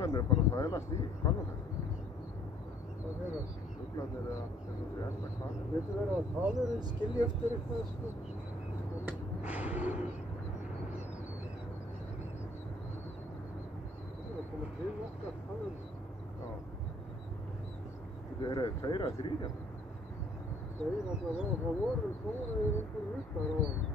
fuglarnir bara þvælast í Hvannafell. Hvað er það? Fuglarnir eða þess að segja alltaf hvað. Veitu verið að hvalurinn skilja eftir eitthvað sko? Það er að koma til okkar hvalurinn. Já. Þetta eru tveir að þrír hérna. Tveir allavega, það voru einhverjum utar og